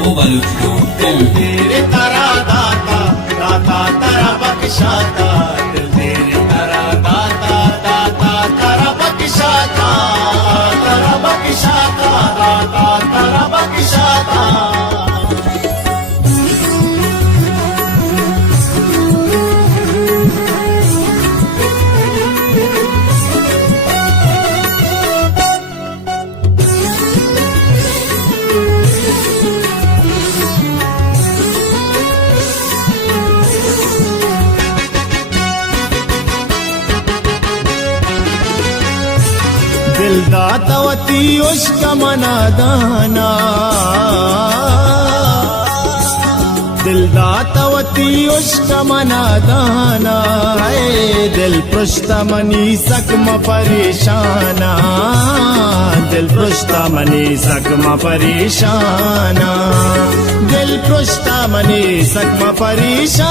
ओ बलुचो दिल तेरे तारा दाता दाता तारा बख्शाता दिल तेरे तारा दाता दाता तारा बख्शाता तारा बख्शाता दाता तारा बख्शाता। दिल दातावती उश्का मना दाना दिल दातावती उश्का मना दाना है दिल पृष्ठा मनी सकम परेशाना दिल पृष्ठा मनी सकम परेशाना दिल पृष्ठा मनी सकम परेशाना